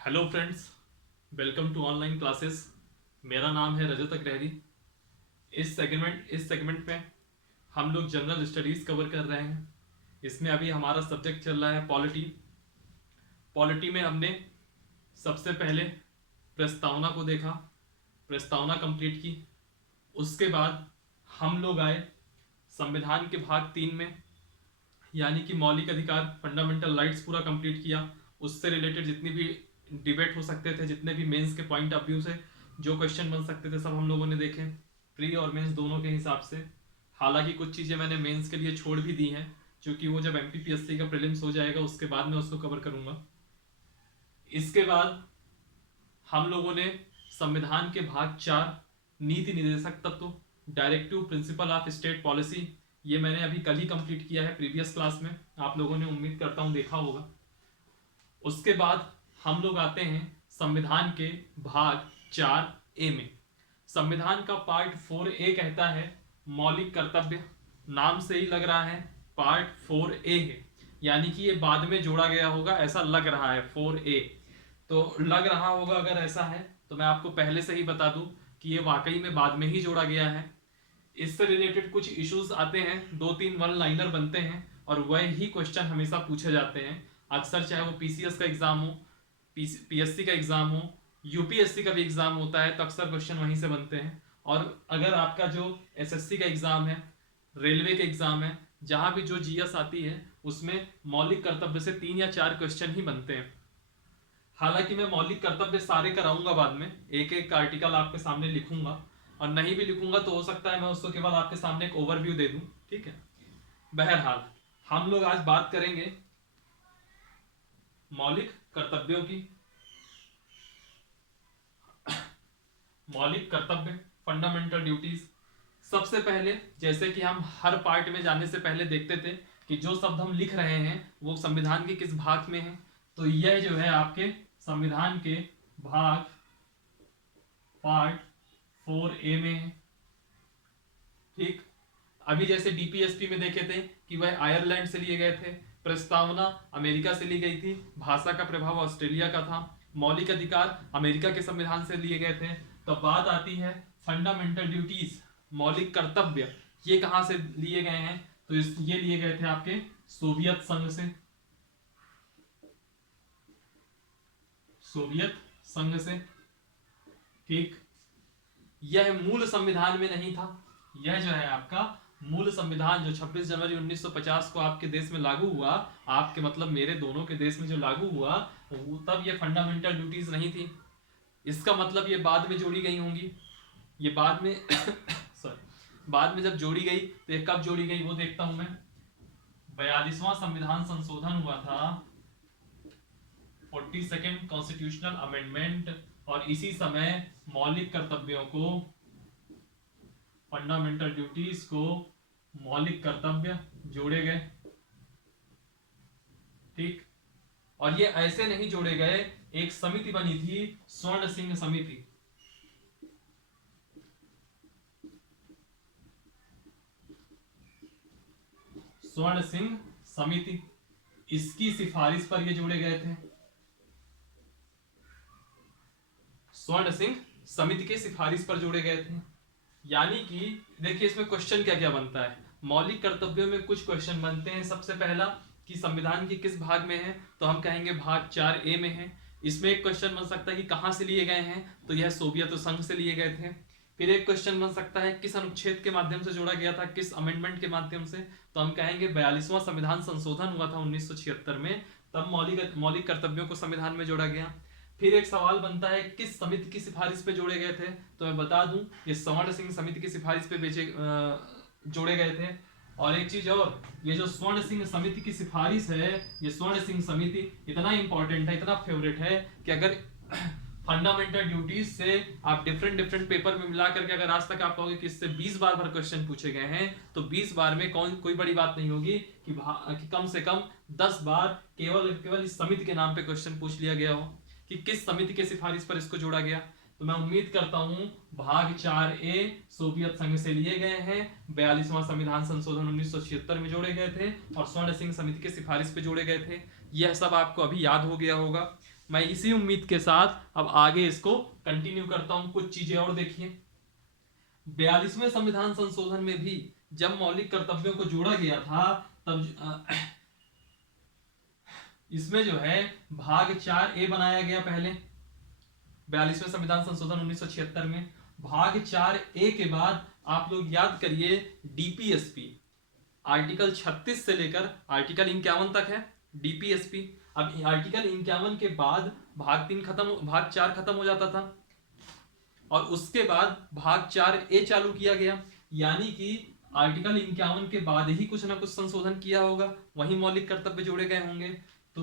Hello friends, welcome to online classes. मेरा नाम है रजत अग्रहरी। इस सेगमेंट में हम लोग जनरल स्टडीज़ कवर कर रहे हैं। इसमें अभी हमारा सब्जेक्ट चल रहा है पॉलिटी। पॉलिटी में हमने सबसे पहले प्रस्तावना को देखा, प्रस्तावना कंप्लीट की। उसके बाद हम लोग आए संविधान के भाग 3 में, यानी कि मौलिक अधिकार, फंडामेंटल राइट्स पूरा कंप्लीट किया। उससे रिलेटेड जितनी भी डिबेट हो सकते थे, जितने भी मेंस के पॉइंट ऑफ व्यू से जो क्वेश्चन बन सकते थे, सब हम लोगों ने देखे, प्री और मेंस दोनों के हिसाब से। हालांकि कुछ चीज़ें मैंने मेंस के लिए छोड़ भी दी हैं, क्योंकि वो जब एमपीपीएससी का प्रीलिम्स हो जाएगा उसके बाद मैं उसको कवर करूंगा। इसके बाद हम लोगों ने संविधान के भाग 4, नीति निर्देशक तत्व, directive principle of state policy, ये मैंने अभी कल ही कंप्लीट किया है प्रीवियस क्लास में। आप लोगों ने उम्मीद करता हूँ देखा होगा। उसके बाद हम लोग आते हैं संविधान के भाग 4A में। संविधान का पार्ट 4A कहता है मौलिक कर्तव्य। नाम से ही लग रहा है पार्ट 4A है, यानी कि ये बाद में जोड़ा गया होगा, ऐसा लग रहा है 4A। तो लग रहा होगा अगर ऐसा है तो मैं आपको पहले से ही बता दूं कि ये वाकई में बाद में ही जोड़ा गया है। इससे रिलेटेड कुछ इश्यूज आते हैं, 2-3 वन लाइनर बनते हैं और वही क्वेश्चन हमेशा पूछे जाते हैं अक्सर, चाहे वो पीसीएस का एग्जाम हो, पीएससी का एग्जाम हो, यूपीएससी का भी एग्जाम होता है तो अक्सर क्वेश्चन वहीं से बनते हैं। और अगर आपका जो एसएससी का एग्जाम है, रेलवे का एग्जाम है, जहां भी जो जीएस आती है उसमें मौलिक कर्तव्य से 3 या 4 क्वेश्चन ही बनते हैं। हालांकि मैं मौलिक कर्तव्य सारे कराऊंगा बाद में, एक एक आर्टिकल आपके सामने लिखूंगा, और नहीं भी लिखूंगा तो हो सकता है मैं उसको केवल आपके सामने एक ओवरव्यू दे दूं, ठीक है। बहरहाल हम लोग आज बात करेंगे मौलिक कर्तव्यों की। मौलिक कर्तव्य, फंडामेंटल ड्यूटीज। सबसे पहले, जैसे कि हम हर पार्ट में जाने से पहले देखते थे कि जो शब्द हम लिख रहे हैं वो संविधान के किस भाग में है, तो यह जो है आपके संविधान के भाग पार्ट 4A में है, ठीक। अभी जैसे डीपीएसपी में देखे थे कि वह आयरलैंड से लिए गए थे, प्रस्तावना अमेरिका से ली गई थी, भाषा का प्रभाव ऑस्ट्रेलिया का था, मौलिक अधिकार अमेरिका के संविधान से लिए गए थे। तो बात आती है फंडामेंटल ड्यूटीज, मौलिक कर्तव्य, ये कहां से लिए गए हैं, तो ये लिए गए थे आपके सोवियत संघ से। सोवियत संघ से, ठीक। यह मूल संविधान में नहीं था। यह जो है आपका मूल संविधान जो 26 जनवरी 1950 को आपके देश में लागू हुआ, आपके मतलब मेरे दोनों के देश में जो लागू हुआ, तब ये फंडामेंटल ड्यूटीज नहीं थी। इसका मतलब ये बाद में जोड़ी गई होंगी, ये बाद में सॉरी, बाद में जब जोड़ी गई तो ये कब जोड़ी गई वो देखता हूं मैं। 42वां संविधान संशोधन हुआ था, 42nd कॉन्स्टिट्यूशनल अमेंडमेंट, और इसी समय मौलिक कर्तव्यों को, फंडामेंटल ड्यूटीज को मौलिक कर्तव्य जोड़े गए, ठीक। और ये ऐसे नहीं जोड़े गए, एक समिति बनी थी, स्वर्ण सिंह समिति। स्वर्ण सिंह समिति, इसकी सिफारिश पर ये जोड़े गए थे। स्वर्ण सिंह समिति की सिफारिश पर जोड़े गए थे। यानी कि देखिए इसमें क्वेश्चन क्या क्या बनता है। मौलिक कर्तव्यों में कुछ क्वेश्चन बनते हैं। सबसे पहला कि संविधान के किस भाग में है, तो हम कहेंगे भाग 4A में है। इसमें एक क्वेश्चन बन सकता है कि कहां से लिए गए हैं, तो यह सोवियत संघ से लिए गए थे। फिर एक क्वेश्चन बन सकता है किस अनुच्छेद के माध्यम से जोड़ा गया था, किस अमेंडमेंट के माध्यम से, तो हम कहेंगे 42वां संविधान संशोधन हुआ था 1976 में, तब मौलिक कर्तव्यों को संविधान में जोड़ा गया। फिर एक सवाल बनता है किस समिति की सिफारिश पे जोड़े गए थे, तो मैं बता दूं ये स्वर्ण सिंह समिति की सिफारिश पे जोड़े गए थे। और एक चीज और, ये जो स्वर्ण सिंह समिति की सिफारिश है, ये स्वर्ण सिंह समिति इतना इंपॉर्टेंट है, इतना फेवरेट है कि अगर फंडामेंटल ड्यूटीज से आप डिफरेंट पेपर में मिला करके अगर आज तक आप कहोगे कि इससे 20 बार भर क्वेश्चन पूछे गए हैं, तो 20 बार में कोई बड़ी बात नहीं होगी कि कम से कम 10 बार केवल इस समिति के नाम पे क्वेश्चन पूछ लिया गया हो कि किस समिति के सिफारिश पर इसको जोड़ा गया। तो मैं उम्मीद करता हूं भाग 4A सोवियत संघ से लिए गए हैं, 42वां संविधान संशोधन 1976 में जोड़े गए थे और स्वर्ण सिंह समिति के सिफारिश पे जोड़े गए थे। यह सब आपको अभी याद हो गया होगा। मैं इसी उम्मीद के साथ अब आगे इसको कंटिन्यू करता हूं। कुछ चीजें और देखिए, 42वें संविधान संशोधन में भी जब मौलिक कर्तव्यों को जोड़ा गया था तब इसमें जो है भाग 4A बनाया गया पहले 42वें संविधान संशोधन 1976 में। भाग 4A के बाद आप लोग याद करिए डीपीएसपी आर्टिकल 36 से लेकर आर्टिकल 51 तक है डीपीएसपी। अब आर्टिकल 51 के बाद भाग 4 खत्म हो जाता था और उसके बाद भाग 4A चालू किया गया, यानी कि आर्टिकल 51 के बाद ही कुछ ना कुछ संशोधन किया होगा, वही मौलिक कर्तव्य जोड़े गए होंगे। तो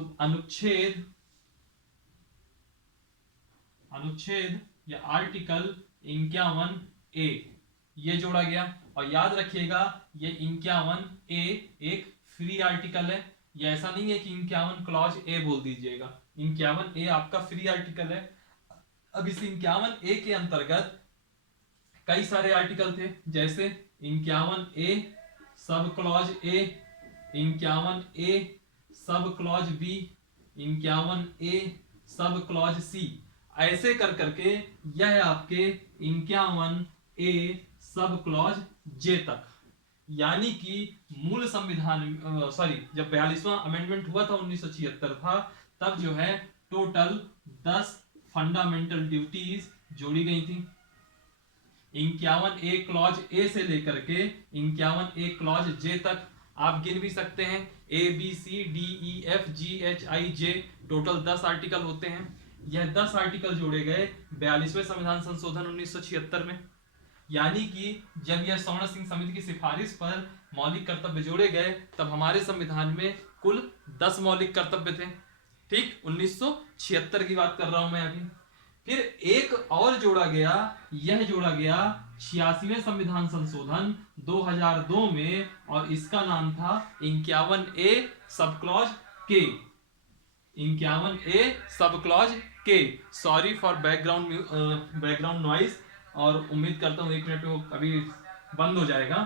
अनुच्छेद या आर्टिकल 51A ये जोड़ा गया। और याद रखिएगा ये 51A एक फ्री आर्टिकल है, ये ऐसा नहीं है कि 51 क्लॉज ए बोल दीजिएगा, 51A आपका फ्री आर्टिकल है। अब इस 51A के अंतर्गत कई सारे आर्टिकल थे, जैसे 51A sub clause A, 51A sub clause B, 51A sub clause C, ऐसे कर करके यह आपके 51A सब क्लॉज जे तक, यानी कि मूल संविधान जब 42वां अमेंडमेंट हुआ था 1976 था, तब जो है टोटल 10 फंडामेंटल ड्यूटीज जोड़ी गई थी। 51A क्लॉज ए से लेकर के 51A क्लॉज जे तक आप गिन भी सकते हैं, ABCDEFGHIJ टोटल 10 आर्टिकल होते हैं। यह 10 आर्टिकल जोड़े गए 42वें संविधान संशोधन 1976 में, यानी कि जब यह स्वर्ण सिंह समिति की सिफारिश पर मौलिक कर्तव्य जोड़े गए तब हमारे संविधान में कुल 10 मौलिक कर्तव्य थे। ठीक 1976 की बात कर रहा हूं मैं अभी। फिर एक और जोड़ा गया, यह जोड़ा गया 86वें संविधान संशोधन 2002 में, और इसका नाम था 51A सब क्लॉज के। 51A सब क्लॉज के, सॉरी फॉर बैकग्राउंड नॉइस, और उम्मीद करता हूं 1 मिनट में वो अभी बंद हो जाएगा।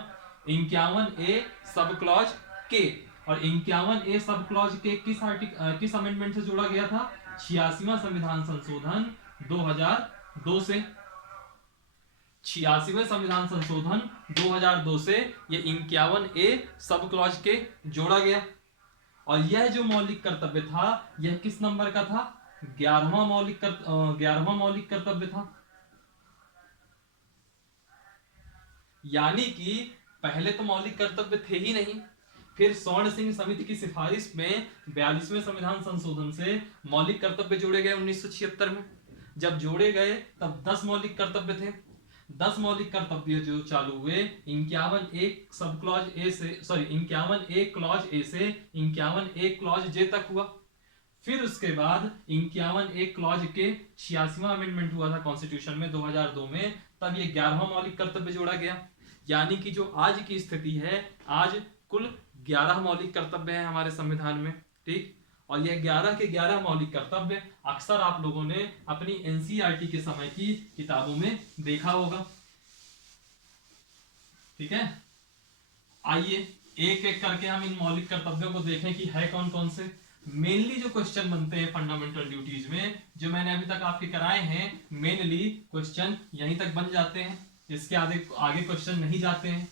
51A सब क्लॉज के, और 51A सब क्लॉज के किस अमेंडमेंट से जोड़ा गया था? 86वां संविधान संशोधन 2002 से। 86वें संविधान संशोधन 2002 से ये 51A सब क्लॉज के जोड़ा गया। और यह जो मौलिक कर्तव्य था यह किस नंबर का था? 11वां मौलिक कर्तव्य था। यानी कि पहले तो मौलिक कर्तव्य थे ही नहीं, फिर स्वर्ण सिंह समिति की सिफारिश में 42वें संविधान संशोधन से मौलिक कर्तव्य जोड़े गए 1976 में। जब जोड़े गए तब 10 मौलिक कर्तव्य थे। 10 मौलिक कर्तव्य जो चालू हुए 51A सब क्लॉज ए से 51A क्लॉज ए से 51A क्लॉज जे तक हुआ। फिर उसके बाद 51A क्लॉज के 86वां अमेंडमेंट हुआ था कॉन्स्टिट्यूशन में 2002 में, तब ये 11वां मौलिक कर्तव्य जोड़ा गया। यानी कि जो आज की स्थिति है, आज कुल 11 मौलिक कर्तव्य हैं हमारे संविधान में। ठीक, और यह 11 के 11 मौलिक कर्तव्य अक्सर आप लोगों ने अपनी एनसीईआरटी के समय की किताबों में देखा होगा। ठीक है, आइए एक एक करके हम इन मौलिक कर्तव्यों को देखें कि है कौन कौन से। मेनली जो क्वेश्चन बनते हैं फंडामेंटल ड्यूटीज में, जो मैंने अभी तक आपके कराए हैं, मेनली क्वेश्चन यहीं तक बन जाते हैं, इसके आगे क्वेश्चन नहीं जाते हैं।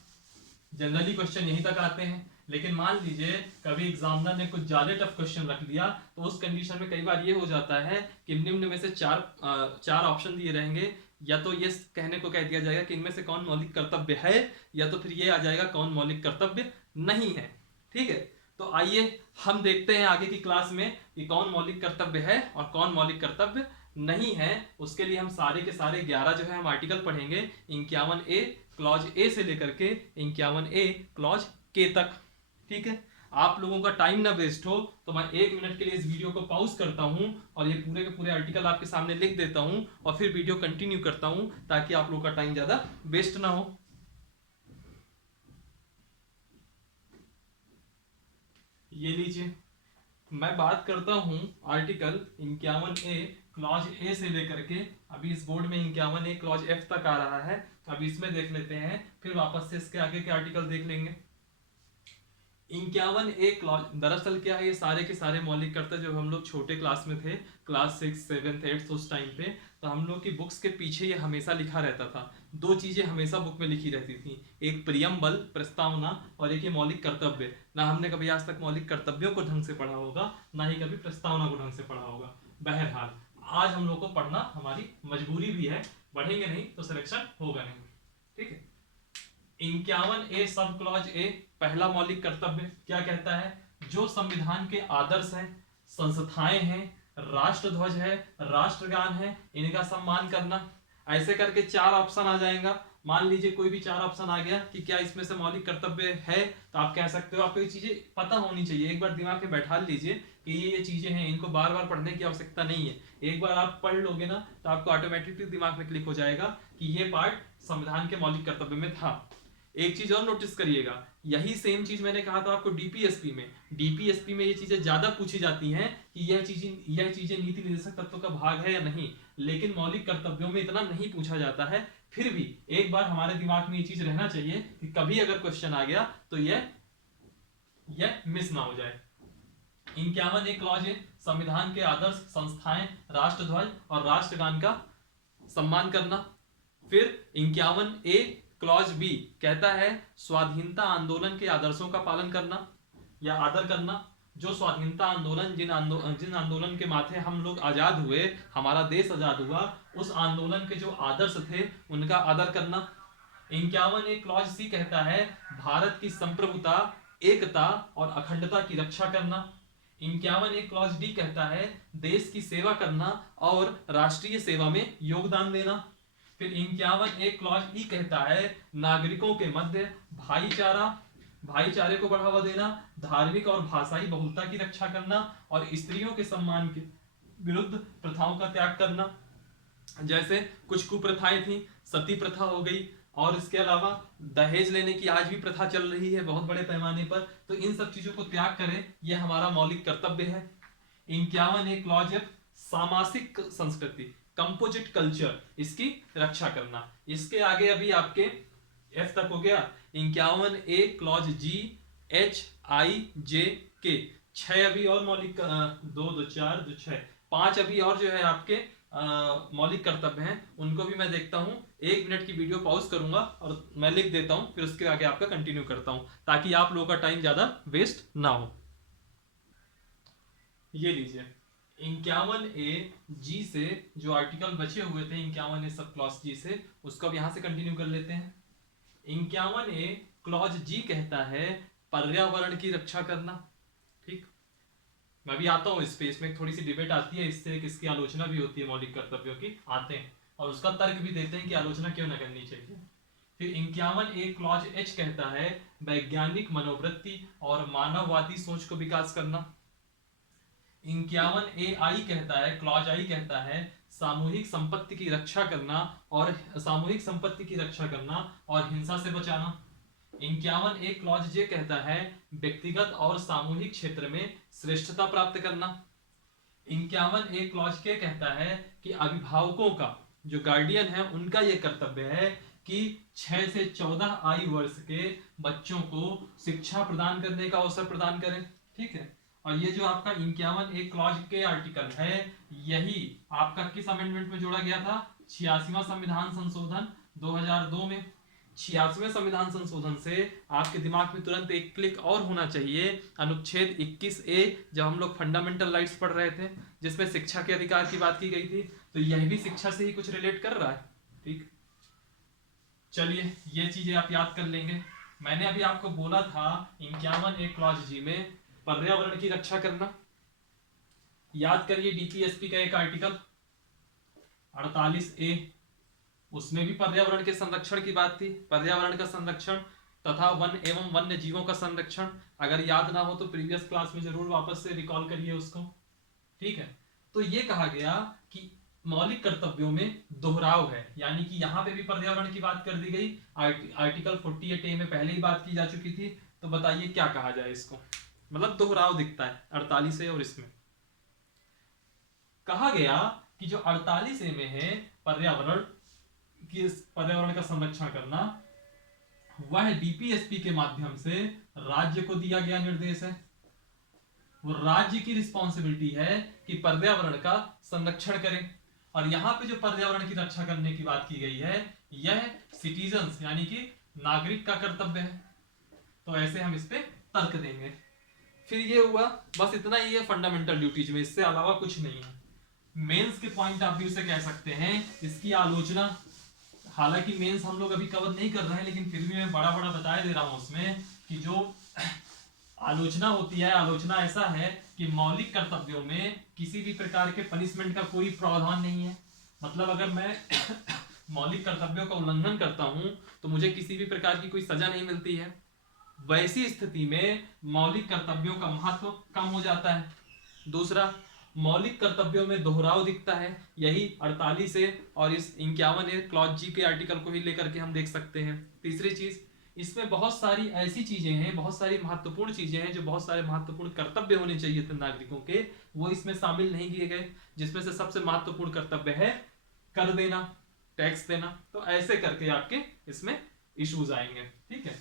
जनरली क्वेश्चन यहीं तक आते हैं, लेकिन मान लीजिए कभी एग्जामिनर ने कुछ ज्यादा टफ क्वेश्चन रख दिया तो उस कंडीशन में कई बार ये हो जाता है कि निम्न में से चार ऑप्शन दिए रहेंगे, या तो ये कहने को कह दिया जाएगा कि इनमें से कौन मौलिक कर्तव्य है, या तो फिर ये आ जाएगा कौन मौलिक कर्तव्य नहीं है। ठीक है, तो आइए हम देखते हैं आगे की क्लास में कि कौन मौलिक कर्तव्य है और कौन मौलिक कर्तव्य नहीं है। उसके लिए हम सारे के सारे 11 जो है हम आर्टिकल पढ़ेंगे 51A क्लॉज ए से लेकर के 51A क्लॉज के तक। ठीक है, आप लोगों का टाइम ना वेस्ट हो तो मैं 1 मिनट के लिए इस वीडियो को पॉज करता हूं और ये पूरे के पूरे आर्टिकल आपके सामने लिख देता हूं और फिर वीडियो कंटिन्यू करता हूं, ताकि आप लोगों का टाइम ज्यादा वेस्ट ना हो। ये लीजिए, मैं बात करता हूं आर्टिकल 51A क्लॉज ए से लेकर के, अभी इस बोर्ड में 51A क्लॉज एफ तक आ रहा है, अभी इसमें देख लेते हैं, फिर वापस से इसके आगे के आर्टिकल देख लेंगे। 51A क्लॉज, दरअसल क्या है, ये सारे के सारे मौलिक कर्तव्य जब हम लोग छोटे क्लास में थे, क्लास 6 7 8 उस टाइम पे, तो हम लोग की बुक्स के पीछे ये हमेशा लिखा रहता था। दो चीजें हमेशा बुक में लिखी रहती थी, एक प्रियम्बल प्रस्तावना और एक ये मौलिक कर्तव्य। ना हमने कभी आज तक मौलिक कर्तव्यों को ढंग से पढ़ा होगा, ना ही कभी प्रस्तावना को ढंग से पढ़ा होगा। बहरहाल आज हम लोग को पढ़ना हमारी मजबूरी भी है, पढ़ेंगे नहीं तो सिलेक्शन होगा नहीं। ठीक है। 51A सब क्लॉज ए, पहला मौलिक कर्तव्य क्या कहता है? जो संविधान के आदर्श हैं, संस्थाएं हैं, राष्ट्र ध्वज है, राष्ट्रगान है, इनका सम्मान करना। ऐसे करके चार ऑप्शन आ जाएगा। मान लीजिए कोई भी चार ऑप्शन आ गया कि क्या इसमें से मौलिक कर्तव्य है, तो आप कह सकते हो। आपको ये चीजें पता होनी चाहिए, एक बार दिमाग में बैठा लीजिए कि ये चीजें हैं, इनको बार बार पढ़ने की आवश्यकता नहीं है। एक बार आप पढ़ लोगे ना तो आपको ऑटोमेटिकली दिमाग में क्लिक हो जाएगा कि ये पार्ट संविधान के मौलिक कर्तव्य में था। एक चीज और नोटिस करिएगा, यही सेम चीज मैंने कहा था आपको डीपीएसपी में। डीपीएसपी में ये चीजें ज्यादा पूछी जाती हैं कि यह चीजें नीति निर्देशक तत्व का भाग है या नहीं, लेकिन मौलिक कर्तव्यों में इतना नहीं पूछा जाता है। फिर भी एक बार हमारे दिमाग में ये चीज रहना चाहिए कि कभी अगर क्वेश्चन आ गया तो यह मिस ना हो जाए। 51A क्लॉज है, संविधान के आदर्श, संस्थाएं, राष्ट्रध्वज और राष्ट्रगान का सम्मान करना। फिर 51A क्लॉज बी कहता है स्वाधीनता आंदोलन के आदर्शों का पालन करना या आदर करना। जो स्वाधीनता आंदोलन, जिन आंदोलन के माथे हम लोग आजाद हुए, हमारा देश आजाद हुआ, उस आंदोलन के जो आदर्श थे उनका आदर करना। 51A क्लॉज सी कहता है भारत की संप्रभुता, एकता और अखंडता की रक्षा करना। 51A क्लॉज डी कहता है देश की सेवा करना और राष्ट्रीय सेवा में योगदान देना। फिर 51A क्लॉज ई कहता है नागरिकों के मध्य भाईचारे को बढ़ावा देना, धार्मिक और भाषाई बहुलता की रक्षा करना और स्त्रियों के सम्मान के विरुद्ध प्रथाओं का त्याग करना। जैसे कुछ कुप्रथाएं थी, सती प्रथा हो गई, और इसके अलावा दहेज लेने की आज भी प्रथा चल रही है बहुत बड़े पैमाने पर। तो इन सब चीजों को त्याग करें, यह हमारा मौलिक कर्तव्य है। 51A क्लॉज एफ सामाजिक संस्कृति, कंपोजिट कल्चर, इसकी रक्षा करना। इसके आगे अभी आपके एफ तक हो गया। 51A clause ji H I जे के, 6 अभी और मौलिक, 2 2 4 2 6 5 अभी और जो है आपके मौलिक कर्तव्य हैं, उनको भी मैं देखता हूं। 1 मिनट की वीडियो पॉज करूंगा और मैं लिख देता हूं, फिर उसके आगे आपका कंटिन्यू करता हूं ताकि आप लोगों का टाइम ज्यादा वेस्ट ना हो। ये लीजिए 51A जी से जो आर्टिकल बचे हुए थे 51A सब क्लॉज जी से, उसको अब यहां से कंटिन्यू कर लेते हैं। 51A क्लॉज जी कहता है पर्यावरण की रक्षा करना। ठीक, मैं भी आता हूँ इस पे, इसमें थोड़ी सी डिबेट आती है, इससे किसकी आलोचना भी होती है मौलिक कर्तव्यों की, आते हैं और उसका तर्क भी देते हैं कि आलोचना क्यों ना करनी चाहिए। फिर 51A क्लॉज एच कहता है वैज्ञानिक मनोवृत्ति और मानववादी सोच को विकास करना। 51A आई कहता है, क्लॉज आई कहता है सामूहिक संपत्ति की रक्षा करना और हिंसा से बचाना। 51A क्लॉज जे कहता है व्यक्तिगत और सामूहिक क्षेत्र में श्रेष्ठता प्राप्त करना। 51A क्लॉज के कहता है कि अभिभावकों का, जो गार्डियन है, उनका यह कर्तव्य है कि 6 से 14 आयु वर्ष के बच्चों को शिक्षा प्रदान करने का अवसर प्रदान करें। ठीक है, और ये जो आपका 51A क्लॉज के आर्टिकल है, यही आपका किस अमेंडमेंट में जोड़ा गया था? 86वां संविधान संशोधन 2002 में। 86वें संविधान संशोधन से आपके दिमाग में तुरंत एक क्लिक और होना चाहिए, अनुच्छेद 21A, जब हम लोग फंडामेंटल राइट्स पढ़ रहे थे जिसमें शिक्षा के अधिकार की बात की गई थी, तो यह भी शिक्षा से ही कुछ रिलेट कर रहा है। ठीक, चलिए ये चीजें आप याद कर लेंगे। मैंने अभी आपको बोला था 51A क्लॉज जी में पर्यावरण की रक्षा करना। याद करिए डीपीएसपी का एक आर्टिकल 48A, उसमें भी पर्यावरण के संरक्षण की बात थी। पर्यावरण का संरक्षण तथा वन एवं वन्य जीवों का संरक्षण, अगर याद ना हो तो प्रीवियस क्लास में जरूर वापस से रिकॉल करिए उसको। ठीक है, तो ये कहा गया कि मौलिक कर्तव्यों में दोहराव है, यानी कि यहां पे भी पर्यावरण की बात कर दी गई। आर्टिकल 48A में पहले ही बात की जा चुकी थी, तो बताइए क्या कहा जाए इसको, मतलब दोहराव दिखता है 48A और इसमें। कहा गया कि जो 48A में है पर्यावरण का संरक्षण करना, वह डीपीएसपी के माध्यम से राज्य को दिया गया निर्देश है, वो राज्य की रिस्पॉन्सिबिलिटी है कि पर्यावरण का संरक्षण करें। और यहां पे जो पर्यावरण की रक्षा करने की बात की गई है, यह सिटीजन्स यानी कि नागरिक का कर्तव्य है। तो ऐसे हम इस पे तर्क देंगे। फिर ये हुआ, बस इतना ही है फंडामेंटल ड्यूटीज में, इससे अलावा कुछ नहीं है। मेंस के पॉइंट ऑफ व्यू से कह सकते हैं इसकी आलोचना, हालांकि मेंस हम लोग अभी कवर नहीं कर रहे हैं, लेकिन फिर भी मैं बड़ा बड़ा बताया दे रहा हूं उसमें कि जो आलोचना होती है, आलोचना ऐसा है कि मौलिक कर्तव्यों में किसी भी प्रकार के पनिशमेंट का कोई प्रावधान नहीं है। मतलब अगर मैं मौलिक कर्तव्यों का उल्लंघन करता हूं तो मुझे किसी भी प्रकार की कोई सजा नहीं मिलती है। वैसी स्थिति में मौलिक कर्तव्यों का महत्व कम हो जाता है। दूसरा, मौलिक कर्तव्यों में दोहराव दिखता है, यही 48 है और इस 51 क्लॉज जी के आर्टिकल को ही लेकर के हम देख सकते हैं। तीसरी चीज, इसमें बहुत सारी ऐसी चीजें हैं, बहुत सारी महत्वपूर्ण चीजें हैं, जो बहुत सारे महत्वपूर्ण कर्तव्य होने चाहिए थे नागरिकों के, वो इसमें शामिल नहीं किए गए। जिसमें से सबसे महत्वपूर्ण कर्तव्य है कर देना, टैक्स देना। तो ऐसे करके आपके इसमें इश्यूज आएंगे। ठीक है,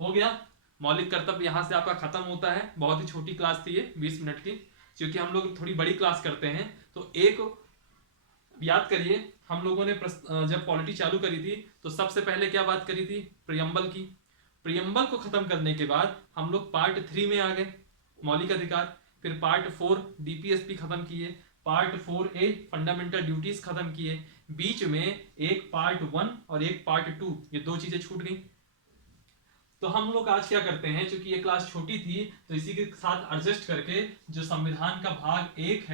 हो गया। मौलिक कर्तव्य यहां से आपका खत्म होता है। बहुत ही छोटी क्लास थी ये, 20 मिनट की, क्योंकि हम लोग थोड़ी बड़ी क्लास करते हैं। तो एक याद करिए, हम लोगों ने जब पॉलिटी चालू करी थी तो सबसे पहले क्या बात करी थी, प्रियम्बल की। प्रियम्बल को खत्म करने के बाद हम लोग पार्ट 3 में आ गए, मौलिक अधिकार। फिर पार्ट 4 डीपीएसपी खत्म किए, पार्ट 4A फंडामेंटल ड्यूटीज खत्म किए, बीच में एक पार्ट 1 और एक पार्ट 2, ये दो चीजें छूट गई। तो हम लोग आज क्या करते हैं, क्योंकि ये क्लास छोटी थी तो इसी के साथ एडजस्ट करके जो संविधान का भाग 1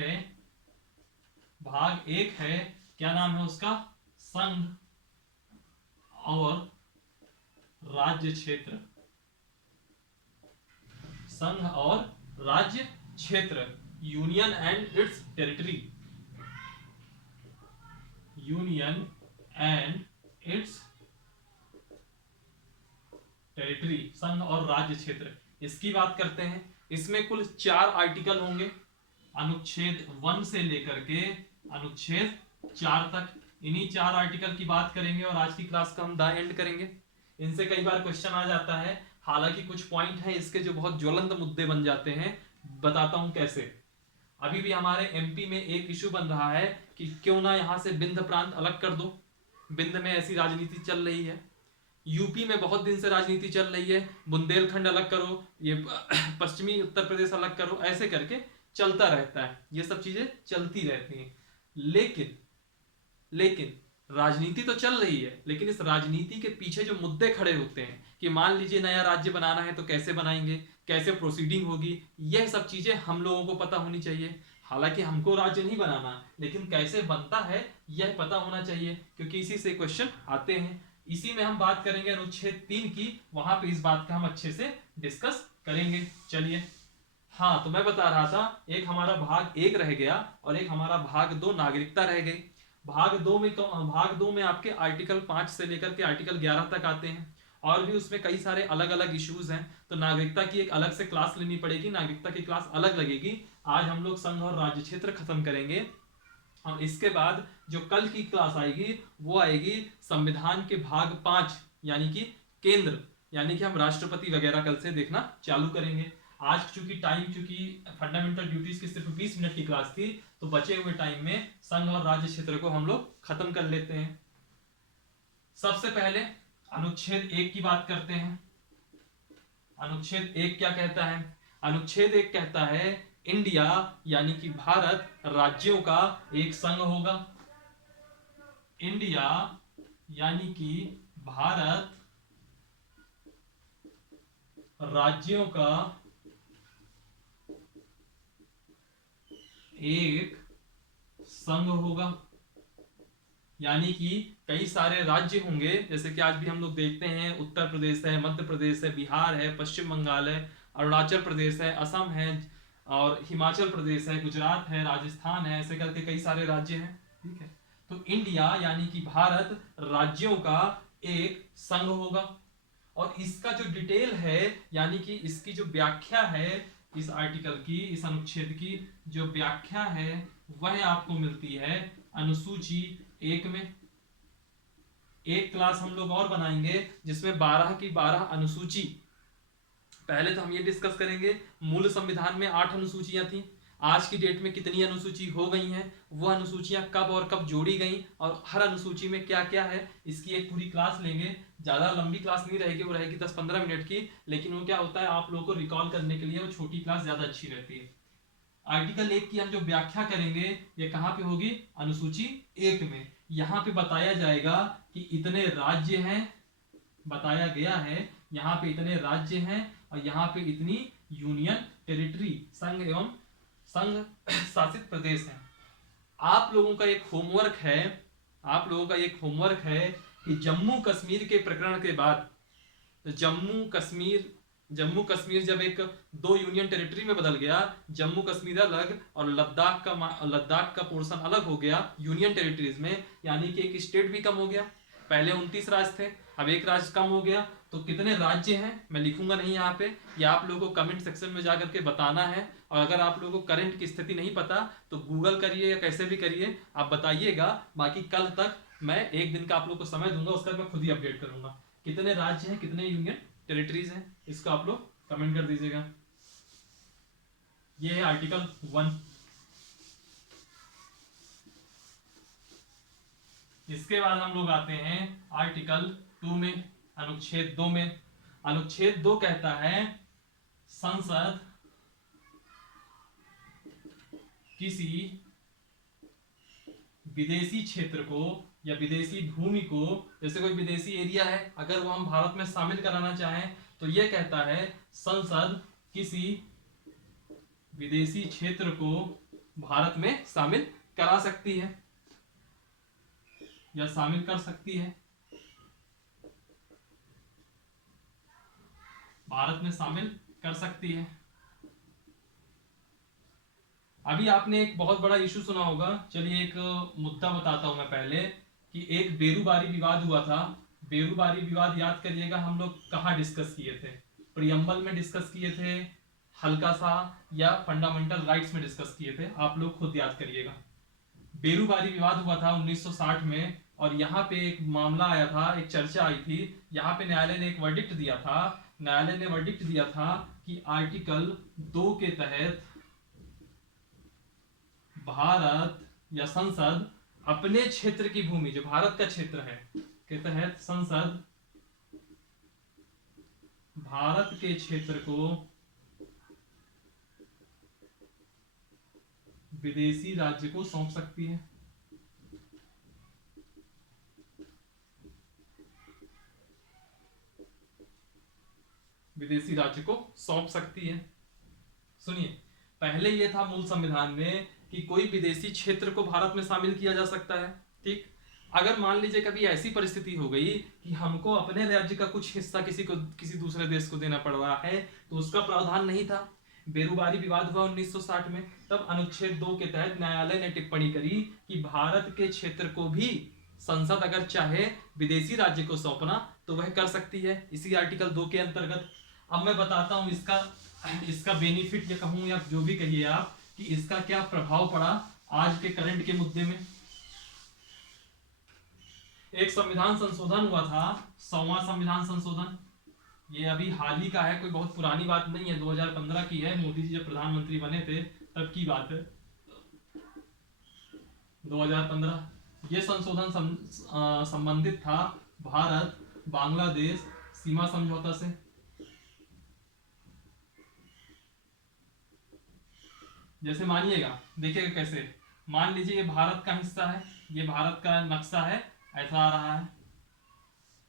है, क्या नाम है उसका, संघ और राज्य क्षेत्र। संघ और राज्य क्षेत्र, union and it's territory, union and it's territory, संघ और राज्य क्षेत्र, इसकी बात करते हैं। इसमें कुल 4 आर्टिकल होंगे, अनुच्छेद 1 से लेकर के अनुच्छेद 4 तक। इन्हीं 4 आर्टिकल की बात करेंगे और आज की क्लास का हम द एंड करेंगे। इनसे कई बार क्वेश्चन आ जाता है, हालांकि कुछ पॉइंट है इसके जो बहुत ज्वलंत मुद्दे बन जाते हैं, बताता हूं कैसे। अभी भी हमारे एमपी में एक इशू बन रहा है कि क्यों ना यहां से बिंद प्रांत अलग कर दो, बिंद में ऐसी राजनीति चल रही है। यूपी में बहुत दिन से राजनीति चल रही है, बुंदेलखंड अलग करो, ये पश्चिमी उत्तर प्रदेश अलग करो, ऐसे करके चलता रहता है। ये सब चीजें चलती रहती हैं। लेकिन राजनीति तो चल रही है, लेकिन इस राजनीति के पीछे जो मुद्दे खड़े होते हैं कि मान लीजिए नया राज्य बनाना है तो कैसे बनाएंगे, कैसे प्रोसीडिंग होगी, यह सब चीजें हम लोगों को पता होनी चाहिए। हालांकि हमको राज्य नहीं बनाना, लेकिन कैसे बनता है यह पता होना चाहिए, क्योंकि इसी से क्वेश्चन आते हैं। इसी में हम बात करेंगे अनुच्छेद 3 की, वहां पे इस बात का हम अच्छे से डिस्कस करेंगे। चलिए, हाँ, तो मैं बता रहा था, एक हमारा भाग 1 रह गया और एक हमारा भाग 2 नागरिकता रह गई। भाग 2 में आपके आर्टिकल 5 से लेकर के आर्टिकल 11 तक आते हैं, और भी उसमें कई सारे अलग अलग इश्यूज हैं। तो नागरिकता की एक अलग से क्लास लेनी पड़ेगी, नागरिकता की क्लास अलग लगेगी। आज हम लोग संघ और राज्य क्षेत्र खत्म करेंगे, और इसके बाद जो कल की क्लास आएगी वो आएगी संविधान के भाग 5, यानी कि केंद्र, यानी कि हम राष्ट्रपति वगैरह कल से देखना चालू करेंगे। आज चूंकि फंडामेंटल ड्यूटीज की सिर्फ 20 मिनट की क्लास थी, तो बचे हुए टाइम में संघ और राज्य क्षेत्र को हम लोग खत्म कर लेते हैं। सबसे पहले अनुच्छेद 1 की बात करते हैं। अनुच्छेद 1 क्या कहता है? अनुच्छेद 1 कहता है इंडिया यानी कि भारत राज्यों का एक संघ होगा। इंडिया यानी कि भारत राज्यों का एक संघ होगा, यानी कि कई सारे राज्य होंगे, जैसे कि आज भी हम लोग देखते हैं उत्तर प्रदेश है, मध्य प्रदेश है, बिहार है, पश्चिम बंगाल है, अरुणाचल प्रदेश है, असम है, और हिमाचल प्रदेश है, गुजरात है, राजस्थान है, ऐसे करके कई सारे राज्य हैं। ठीक है, तो इंडिया यानी कि भारत राज्यों का एक संघ होगा। और इसका जो डिटेल है, यानी कि इसकी जो व्याख्या है, इस आर्टिकल की, इस अनुच्छेद की जो व्याख्या है, वह आपको मिलती है अनुसूची 1 में। एक क्लास हम लोग और बनाएंगे जिसमें 12 की 12 अनुसूची पहले तो हम ये डिस्कस करेंगे मूल संविधान में 8 अनुसूचियां थी, आज की डेट में कितनी अनुसूची हो गई हैं, वो अनुसूचियां कब और कब जोड़ी गई और हर अनुसूची में क्या क्या है, इसकी एक पूरी क्लास लेंगे। ज़्यादा लंबी क्लास नहीं रहेगी, वो रहेगी 10-15 मिनट की, लेकिन वो क्या होता है आप लोगों को रिकॉल करने के लिए वो छोटी क्लास ज़्यादा अच्छी रहती है। आर्टिकल 1 की हम जो व्याख्या करेंगे ये कहाँ पे होगी, अनुसूची 1 में। यहाँ पे बताया जाएगा कि इतने राज्य हैं, बताया गया है यहाँ पे इतने राज्य हैं और यहाँ पे इतनी यूनियन टेरिटरी, संघ एवं संघ शासित प्रदेश हैं। आप लोगों का एक होमवर्क है, आप लोगों का एक होमवर्क है कि जम्मू कश्मीर के प्रकरण के बाद, तो जम्मू कश्मीर जब एक 2 यूनियन टेरिटरी में बदल गया, जम्मू कश्मीर अलग और लद्दाख का पोर्शन अलग हो गया यूनियन टेरिटरीज में, यानी कि एक स्टेट भी कम हो गया। पहले 29 राज्य थे, अब एक राज्य कम हो गया। तो कितने राज्य हैं मैं लिखूंगा नहीं यहाँ पे, ये आप लोगों को कमेंट सेक्शन में जाकर के बताना है। और अगर आप लोगों को करंट की स्थिति नहीं पता तो गूगल करिए या कैसे भी करिए, आप बताइएगा। बाकी कल तक मैं 1 दिन का आप लोग को समय दूंगा, उसका मैं खुद ही अपडेट करूंगा कितने राज्य हैं, कितने यूनियन टेरिटरीज हैं, इसको आप लोग कमेंट कर दीजिएगा। ये है आर्टिकल 1। इसके बाद हम लोग आते हैं आर्टिकल 2 में, अनुच्छेद 2 में। अनुच्छेद 2 कहता है संसद किसी विदेशी क्षेत्र को या विदेशी भूमि को, जैसे कोई विदेशी एरिया है अगर वो हम भारत में शामिल कराना चाहें तो ये कहता है संसद किसी विदेशी क्षेत्र को भारत में शामिल करा सकती है या शामिल कर सकती है, भारत में शामिल कर सकती है। अभी आपने एक बहुत बड़ा इशू सुना होगा, चलिए एक मुद्दा बताता हूं मैं पहले, कि एक बेरूबारी विवाद हुआ था। बेरूबारी विवाद याद करिएगा हम लोग कहाँ डिस्कस किए थे, प्रियम्बल में डिस्कस किए थे हल्का सा, या फंडामेंटल राइट्स में डिस्कस किए थे, आप लोग खुद याद करिएगा। बेरूबारी विवाद हुआ था 1960 में, और यहाँ पे एक मामला आया था, एक चर्चा आई थी। यहाँ पे न्यायालय ने एक वर्डिक्ट दिया था, न्यायालय ने वर्डिक्ट दिया था कि आर्टिकल 2 के तहत भारत या संसद अपने क्षेत्र की भूमि, जो भारत का क्षेत्र है, के तहत संसद भारत के क्षेत्र को विदेशी राज्य को सौंप सकती है। विदेशी राज्य को सौंप सकती है। सुनिए, पहले यह था मूल संविधान में कि कोई विदेशी क्षेत्र को भारत में शामिल किया जा सकता है, ठीक। अगर मान लीजिए कभी ऐसी परिस्थिति हो गई कि हमको अपने राज्य का कुछ हिस्सा किसी दूसरे देश को देना पड़ रहा है, तो उसका प्रावधान नहीं था। बेरूबारी विवाद हुआ 1960 में, तब अनुच्छेद 2 के तहत न्यायालय ने टिप्पणी करी कि भारत के क्षेत्र को भी संसद अगर चाहे विदेशी राज्य को सौंपना तो वह कर सकती है, इसी आर्टिकल 2 के अंतर्गत। अब मैं बताता हूं इसका बेनिफिट या कहूं या जो भी कहिए आप, कि इसका क्या प्रभाव पड़ा आज के करंट के मुद्दे में। एक संविधान संशोधन हुआ था, 100वां संविधान संशोधन, ये अभी हाल ही का है, कोई बहुत पुरानी बात नहीं है, 2015 की है, मोदी जी जब प्रधानमंत्री बने थे तब की बात है, 2015। ये संशोधन संबंधित था भारत बांग्लादेश सीमा समझौता से। जैसे मानिएगा, देखिएगा कैसे, मान लीजिए ये भारत का हिस्सा है, ये भारत का नक्शा है, ऐसा आ रहा है,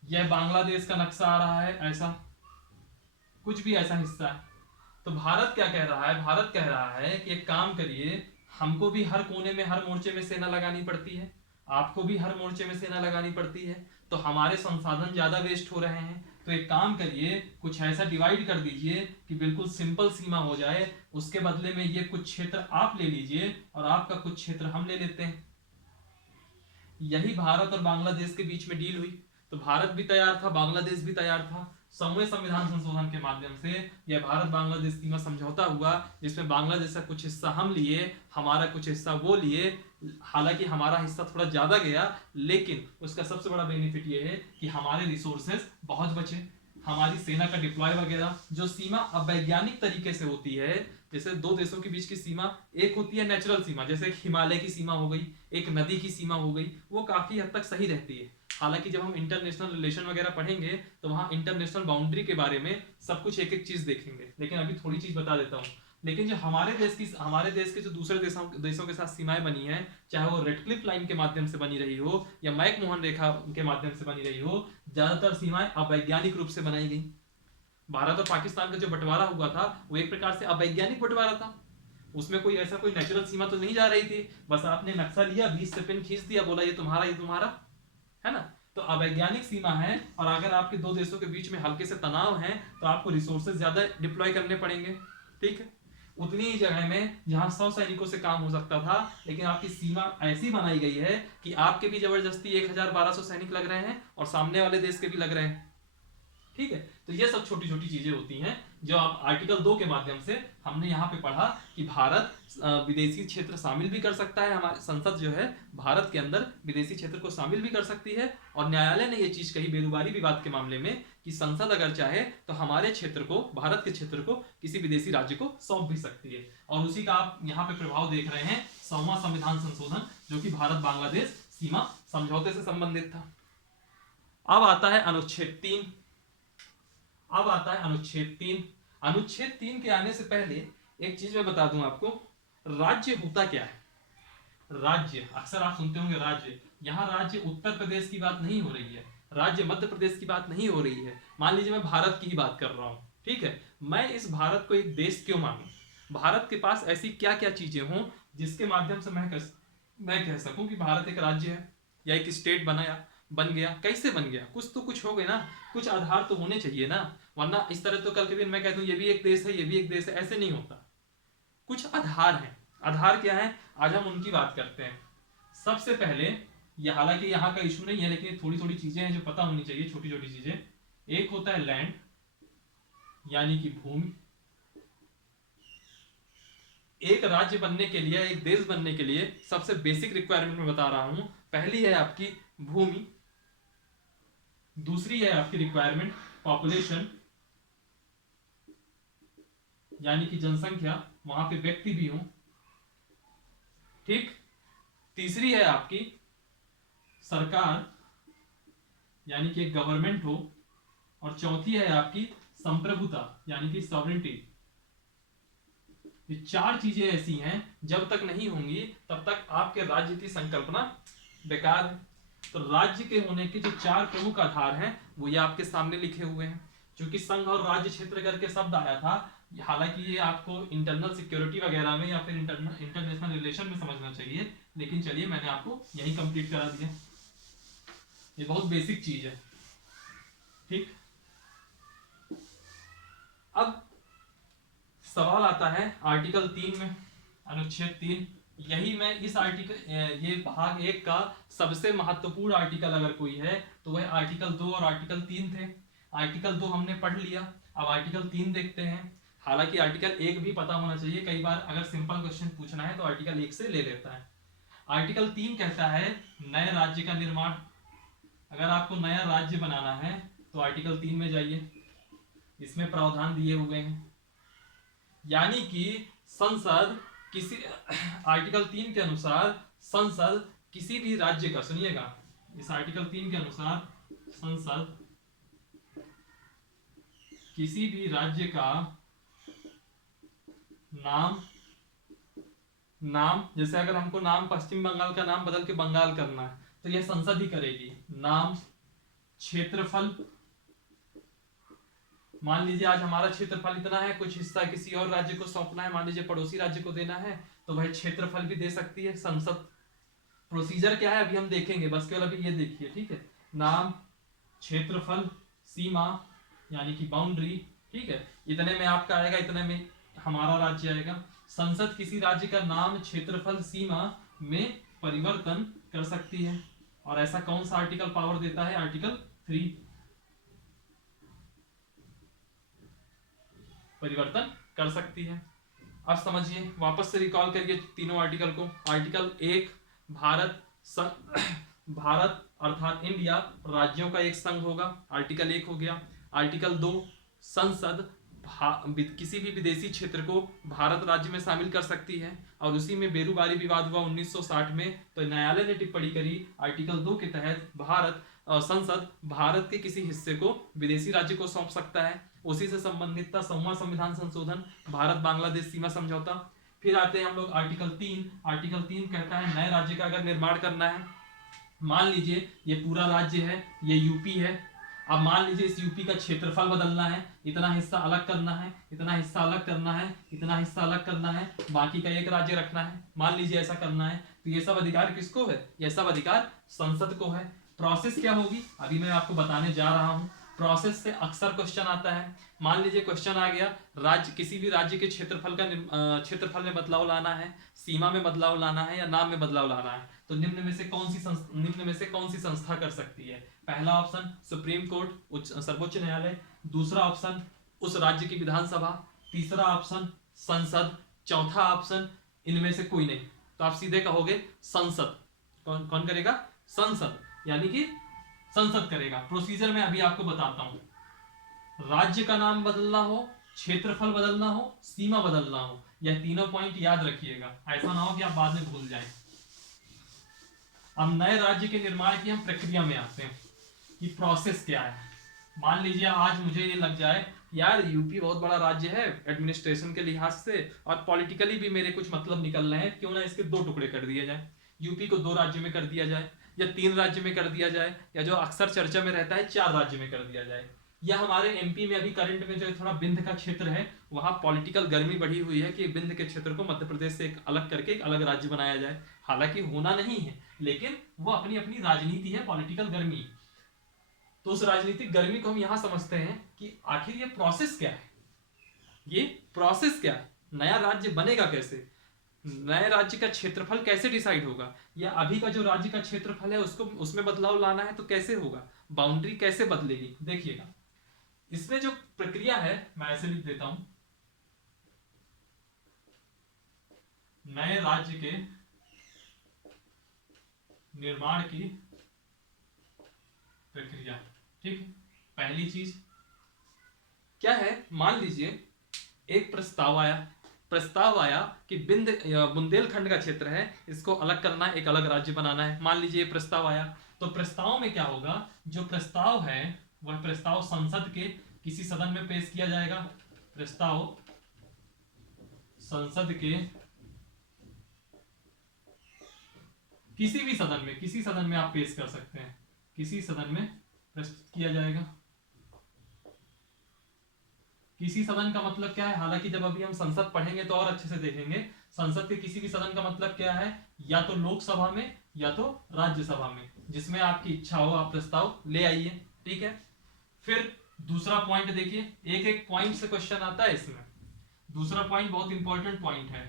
यह बांग्लादेश का नक्शा आ रहा है, ऐसा कुछ भी ऐसा हिस्सा है। तो भारत क्या कह रहा है, भारत कह रहा है कि एक काम करिए, हमको भी हर कोने में हर मोर्चे में सेना लगानी पड़ती है, आपको भी हर मोर्चे में सेना लगानी पड़ती है, तो हमारे संसाधन ज्यादा वेस्ट हो रहे हैं, तो एक काम करिए, कुछ ऐसा डिवाइड कर दीजिए कि बिल्कुल सिंपल सीमा हो जाए, उसके बदले में ये कुछ क्षेत्र आप ले लीजिए और आपका कुछ क्षेत्र हम ले लेते हैं। यही भारत और बांग्लादेश के बीच में डील हुई, तो भारत भी तैयार था, बांग्लादेश भी तैयार था। 100वें संविधान संशोधन के माध्यम से यह भारत बांग्लादेश सीमा समझौता हुआ, जिसमें बांग्लादेश का कुछ हिस्सा हम लिए, हमारा कुछ हिस्सा वो लिए। हालांकि हमारा हिस्सा थोड़ा ज्यादा गया, लेकिन उसका सबसे बड़ा बेनिफिट ये है कि हमारे रिसोर्सेज बहुत बचे। हमारी सेना का डिप्लॉय वगैरह, जो सीमा अवैज्ञानिक तरीके से होती है, जैसे दो देशों के बीच की सीमा एक होती है नेचुरल सीमा, जैसे एक हिमालय की सीमा हो गई, एक नदी की सीमा हो गई, वो काफी हद तक सही रहती है। हालांकि जब हम इंटरनेशनल रिलेशन वगैरह पढ़ेंगे तो वहां इंटरनेशनल बाउंड्री के बारे में सब कुछ एक एक चीज देखेंगे, लेकिन अभी थोड़ी चीज बता देता हूँ। लेकिन जो हमारे देश के जो दूसरे देशों के साथ सीमाएं बनी हैं, चाहे वो रेडक्लिफ लाइन के माध्यम से बनी रही हो या मैकमोहन रेखा के माध्यम से बनी रही हो, ज्यादातर सीमाएं अवैज्ञानिक रूप से बनाई गई। भारत और पाकिस्तान का जो बंटवारा हुआ था वो एक प्रकार से अवैज्ञानिक बंटवारा था। उसमें कोई ऐसा कोई नेचुरल सीमा तो नहीं जा रही थी, बस आपने नक्शा लिया, 20 से पिन खींच दिया, बोला ये तुम्हारा, ये तुम्हारा है ना। तो अवैज्ञानिक सीमा है, और अगर आपके दो देशों के बीच में हल्के से तनाव है तो आपको रिसोर्सेज ज्यादा डिप्लॉय करने पड़ेंगे, ठीक है। उतनी ही जगह में जहां 100 सैनिकों से काम हो सकता था, लेकिन आपकी सीमा ऐसी बनाई गई है कि आपके भी जबरदस्ती 1000-1200 सैनिक लग रहे हैं और सामने वाले देश के भी लग रहे हैं, ठीक है। तो ये सब छोटी छोटी चीजें होती हैं जो आप आर्टिकल 2 के माध्यम से हमने यहाँ पे पढ़ा कि भारत विदेशी क्षेत्र शामिल भी कर सकता है, हमारी संसद जो है भारत के अंदर विदेशी क्षेत्र को शामिल भी कर सकती है। और न्यायालय ने ये चीज कही बेरुबारी विवाद के मामले में कि संसद अगर चाहे तो हमारे क्षेत्र को, भारत के क्षेत्र को किसी विदेशी राज्य को सौंप भी सकती है। और उसी का आप यहाँ पे प्रभाव देख रहे हैं, 100वां संविधान संशोधन, जो कि भारत बांग्लादेश सीमा समझौते से संबंधित था। अब आता है अनुच्छेद 3। अब आता है अनुच्छेद 3। अनुच्छेद 3 के आने से पहले एक चीज मैं बता दूं आपको, राज्य होता क्या है। राज्य अक्सर आप सुनते होंगे राज्य, यहाँ राज्य उत्तर प्रदेश की बात नहीं हो रही है, राज्य मध्य प्रदेश की बात नहीं हो रही है। मान लीजिए मैं भारत की ही बात कर रहा हूं, ठीक है। मैं इस भारत को एक देश क्यों मानूं, भारत के पास ऐसी क्या क्या चीजें हों जिसके माध्यम से मैं कह सकूं कि भारत एक राज्य है या एक स्टेट बन गया। कैसे बन गया, कुछ तो कुछ हो गए ना, कुछ आधार तो होने चाहिए ना, वरना इस तरह तो कल के दिन मैं कह दूं ये भी एक देश है, ये भी एक देश है, ऐसे नहीं होता। कुछ आधार हैं। आधार क्या है, आज हम उनकी बात करते हैं। सबसे पहले, ये हालांकि यहाँ का इशू नहीं है, लेकिन थोड़ी थोड़ी चीजें हैं जो पता होनी चाहिए, छोटी छोटी चीजें। एक होता है लैंड, यानी कि भूमि। एक राज्य बनने के लिए, एक देश बनने के लिए सबसे बेसिक रिक्वायरमेंट में बता रहा हूं, पहली है आपकी भूमि, दूसरी है आपकी रिक्वायरमेंट पॉपुलेशन, यानी कि जनसंख्या, वहां पे व्यक्ति भी हो, ठीक। तीसरी है आपकी सरकार, यानी कि एक गवर्नमेंट हो, और चौथी है आपकी संप्रभुता, यानी कि सॉवरेनिटी। ये चार चीजें ऐसी हैं, जब तक नहीं होंगी तब तक आपके राज्य की संकल्पना बेकार है। तो राज्य के होने के जो चार प्रमुख आधार हैं वो ये आपके सामने लिखे हुए हैं। क्योंकि संघ और राज्य क्षेत्र करके शब्द आया था, हालांकि ये आपको इंटरनल सिक्योरिटी वगैरह में या फिर इंटरनेशनल रिलेशन में समझना चाहिए, लेकिन चलिए मैंने आपको यही कंप्लीट करा दिया। ये बहुत बेसिक चीज है, ठीक। अब सवाल आता है आर्टिकल 3 में, अनुच्छेद 3। यही मैं इस आर्टिकल, ये भाग 1 का सबसे महत्वपूर्ण आर्टिकल अगर कोई है तो वह आर्टिकल 2 और आर्टिकल 3 थे। आर्टिकल 2 हमने पढ़ लिया, अब आर्टिकल 3 देखते हैं। हालांकि आर्टिकल 1 भी पता होना चाहिए, कई बार अगर सिंपल क्वेश्चन पूछना है तो आर्टिकल 1 से ले लेता है। आर्टिकल 3 कहता है नए राज्य का निर्माण। अगर आपको नया राज्य बनाना है तो आर्टिकल 3 में जाइए, इसमें प्रावधान दिए हुए हैं। यानी कि संसद किसी, आर्टिकल 3 के अनुसार संसद किसी भी राज्य का, सुनिएगा, इस आर्टिकल 3 के अनुसार संसद किसी भी राज्य का नाम, जैसे अगर हमको नाम पश्चिम बंगाल का नाम बदल के बंगाल करना है तो यह संसद ही करेगी। नाम, क्षेत्रफल, मान लीजिए आज हमारा क्षेत्रफल इतना है, कुछ हिस्सा किसी और राज्य को सौंपना है, मान लीजिए पड़ोसी राज्य को देना है, तो वह क्षेत्रफल भी दे सकती है संसद। प्रोसीजर क्या है अभी हम देखेंगे, बस केवल अभी ये देखिए, ठीक है। नाम, क्षेत्रफल, सीमा यानी कि बाउंड्री, ठीक है। इतने में आपका आएगा, इतने में हमारा राज्य आएगा। संसद किसी राज्य का नाम, क्षेत्रफल, सीमा में परिवर्तन कर सकती है। और ऐसा कौन सा आर्टिकल पावर देता है, आर्टिकल 3 परिवर्तन कर सकती है। अब समझिए, वापस से रिकॉल करिए तीनों आर्टिकल को। आर्टिकल 1 भारत अर्थात इंडिया राज्यों का एक संघ होगा, आर्टिकल 1 हो गया। आर्टिकल 2, संसद किसी भी विदेशी क्षेत्र को भारत राज्य में शामिल कर सकती है। और उसी में बेरूबारी विवाद हुआ 1960 में, तो न्यायालय ने टिप्पणी करी आर्टिकल 2 के तहत संसद भारत के किसी हिस्से को विदेशी राज्य को सौंप सकता है। उसी से संबंधित था 1वां संविधान संशोधन, भारत बांग्लादेश सीमा समझौता। फिर आते हैं हम लोग आर्टिकल 3। आर्टिकल 3 कहता है नए राज्य का अगर निर्माण करना है, मान लीजिए ये पूरा राज्य है, ये यूपी है। अब मान लीजिए इस यूपी का क्षेत्रफल बदलना है, इतना हिस्सा अलग करना है, इतना हिस्सा अलग करना है, इतना हिस्सा अलग करना है, बाकी का एक राज्य रखना है, मान लीजिए ऐसा करना है, तो ये सब अधिकार किसको है? ये सब अधिकार संसद को है। प्रोसेस क्या होगी अभी मैं आपको बताने जा रहा हूं। प्रोसेस से अक्सर क्वेश्चन आता है। मान लीजिए क्वेश्चन आ गया, राज्य किसी भी राज्य के क्षेत्रफल में बदलाव लाना है, सीमा में बदलाव लाना है या नाम में बदलाव लाना है, तो निम्न में से कौन सी संस्था कर सकती है? पहला ऑप्शन सुप्रीम कोर्ट, सर्वोच्च न्यायालय। दूसरा ऑप्शन उस राज्य की विधानसभा। तीसरा ऑप्शन संसद। चौथा ऑप्शन इनमें से कोई नहीं। तो आप सीधे कहोगे संसद। कौन कौन करेगा? संसद, यानी कि संसद करेगा। प्रोसीजर में अभी आपको बताता हूं। राज्य का नाम बदलना हो, क्षेत्रफल बदलना हो, सीमा बदलना हो, यह तीनों पॉइंट याद रखिएगा, ऐसा ना हो कि आप बाद में भूल जाएं। अब नए राज्य के निर्माण की हम प्रक्रिया में आते हैं कि प्रोसेस क्या है। मान लीजिए आज मुझे ये लग जाए यार यूपी बहुत बड़ा राज्य है एडमिनिस्ट्रेशन के लिहाज से और पॉलिटिकली भी मेरे कुछ मतलब निकल रहे हैं, क्यों ना इसके 2 टुकड़े कर दिए जाए, यूपी को 2 राज्य में कर दिया जाए, या 3 राज्य में कर दिया जाए, या जो अक्सर चर्चा में रहता है 4 राज्य में कर दिया जाए। या हमारे एमपी में अभी करंट में जो थोड़ा बिंद का क्षेत्र है, वहां पॉलिटिकल गर्मी बढ़ी हुई है कि बिंद के क्षेत्र को मध्य प्रदेश से एक अलग करके एक अलग राज्य बनाया जाए। हालांकि होना नहीं है, लेकिन वो अपनी अपनी राजनीति है, पॉलिटिकल गर्मी। तो उस राजनीतिक गर्मी को हम यहां समझते हैं कि आखिर ये प्रोसेस क्या है, ये प्रोसेस क्या है, नया राज्य बनेगा कैसे, नए राज्य का क्षेत्रफल कैसे डिसाइड होगा, या अभी का जो राज्य का क्षेत्रफल है उसको उसमें बदलाव लाना है तो कैसे होगा, बाउंड्री कैसे बदलेगी। देखिएगा इसमें जो प्रक्रिया है मैं ऐसे लिख देता हूं, नए राज्य के निर्माण की प्रक्रिया। ठीक है, पहली चीज क्या है, मान लीजिए एक प्रस्ताव आया कि बुंदेलखंड का क्षेत्र है, इसको अलग करना है, एक अलग राज्य बनाना है। मान लीजिए प्रस्ताव आया, तो प्रस्ताव में क्या होगा, जो प्रस्ताव है वह प्रस्ताव संसद के किसी सदन में पेश किया जाएगा। प्रस्ताव संसद के किसी भी सदन में, किसी सदन में आप पेश कर सकते हैं, किसी सदन में प्रस्तुत किया जाएगा। किसी सदन का मतलब क्या है, हालांकि जब अभी हम संसद पढ़ेंगे तो और अच्छे से देखेंगे। संसद के किसी भी सदन का मतलब क्या है, या तो लोकसभा में या तो राज्यसभा में, जिसमें आपकी इच्छा हो आप प्रस्ताव ले आइए। ठीक है, फिर दूसरा पॉइंट देखिए, एक एक पॉइंट से क्वेश्चन आता है इसमें। दूसरा पॉइंट बहुत इंपॉर्टेंट पॉइंट है,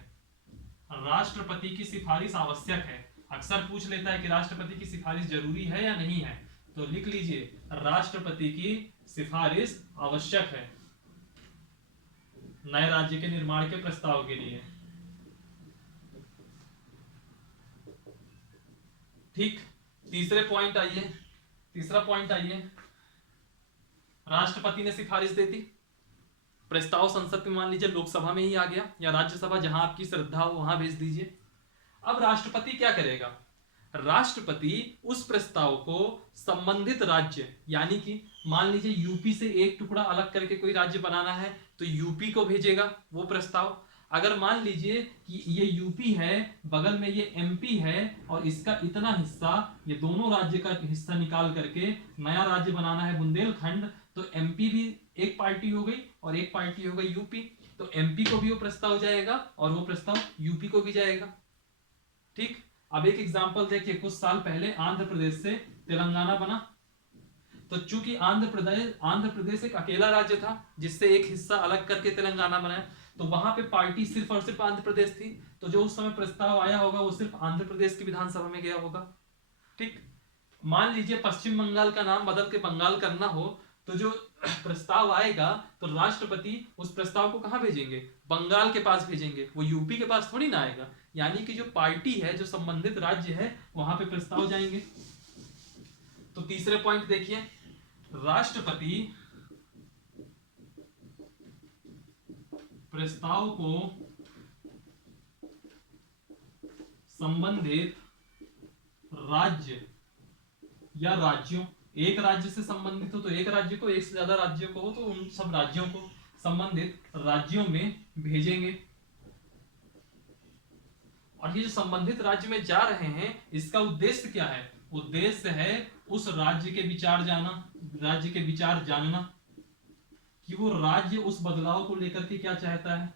राष्ट्रपति की सिफारिश आवश्यक है। अक्सर पूछ लेता है कि राष्ट्रपति की सिफारिश जरूरी है या नहीं है, तो लिख लीजिए राष्ट्रपति की सिफारिश आवश्यक है नए राज्य के निर्माण के प्रस्ताव के लिए। ठीक, तीसरा पॉइंट आइए, राष्ट्रपति ने सिफारिश दे दी, प्रस्ताव संसद में मान लीजिए लोकसभा में ही आ गया या राज्यसभा, जहां आपकी श्रद्धा हो वहां भेज दीजिए। अब राष्ट्रपति क्या करेगा, राष्ट्रपति उस प्रस्ताव को संबंधित राज्य, यानी कि मान लीजिए यूपी से एक टुकड़ा अलग करके कोई राज्य बनाना है तो यूपी को भेजेगा वो प्रस्ताव। अगर मान लीजिए कि ये यूपी है, बगल में ये एमपी है और इसका इतना हिस्सा, ये दोनों राज्य का हिस्सा निकाल करके नया राज्य बनाना है बुंदेलखंड, तो एमपी भी एक पार्टी हो गई और एक पार्टी हो गई यूपी, तो एमपी को भी वो प्रस्ताव जाएगा और वो प्रस्ताव यूपी को भी जाएगा। ठीक, अब एक एग्जांपल देखिए, कुछ साल पहले आंध्र प्रदेश से तेलंगाना बना, तो चूंकि आंध्र प्रदेश एक अकेला राज्य था जिससे एक हिस्सा अलग करके तेलंगाना बनाया, तो वहां पे पार्टी सिर्फ और सिर्फ आंध्र प्रदेश थी, तो जो उस समय प्रस्ताव आया होगा वो सिर्फ आंध्र प्रदेश की विधानसभा में गया होगा। ठीक, मान लीजिए पश्चिम बंगाल का नाम बदल के बंगाल करना हो, तो जो प्रस्ताव आएगा तो राष्ट्रपति उस प्रस्ताव को कहां भेजेंगे, बंगाल के पास भेजेंगे, वो यूपी के पास थोड़ी ना आएगा। यानी कि जो पार्टी है, जो संबंधित राज्य है, वहां पे प्रस्ताव जाएंगे। तो तीसरे पॉइंट देखिए, राष्ट्रपति प्रस्ताव को संबंधित राज्य या राज्यों, एक राज्य से संबंधित हो तो एक राज्य को, एक से ज्यादा राज्यों को हो तो उन सब राज्यों को, संबंधित राज्यों में भेजेंगे। और ये जो संबंधित राज्य में जा रहे हैं इसका उद्देश्य क्या है? उद्देश्य है उस राज्य के विचार जानना कि वो राज्य उस बदलाव को लेकर के क्या चाहता है।